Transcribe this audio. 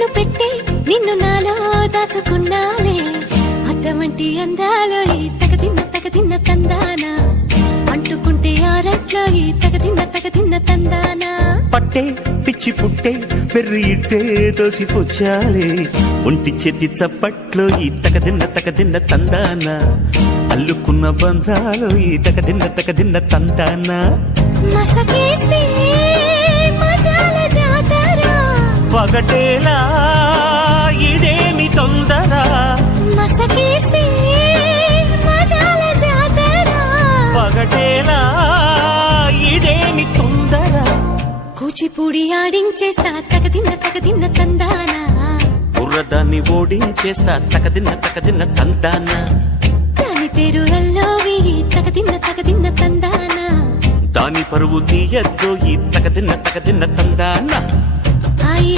కన్ను పెట్టే నిన్ను నాలో దాచుకున్నానే అద్దమంటి అందాలో ఈ తగదిన్న తందానా అంటుకుంటే ఆరట్లో ఈ తగదిన్న తందానా పట్టే పిచ్చి పుట్టే పెర్రి ఇట్టే దోసిపుచ్చాలే ఒంటి చెట్టి చప్పట్లో ఈ తగదిన్న తందానా అల్లుకున్న బంధాలు ఈ తగదిన్న తందానా మసకేస్తే మజాల జాతర పగటేలా ఇదేమి తొందర మసకేస్తే మజాల జాతర పగటేలా ఇదేమి తొందర కూచిపూడి ఆడించేస్తా తగదిన్న తందానా బుర్రదాన్ని ఓడించేస్తా తగదిన్న తందానా దాని పేరు అల్లోవి తగదిన్న తందానా దాని పరువు తీయద్దు ఈ తగదిన్న తందానా ఆయి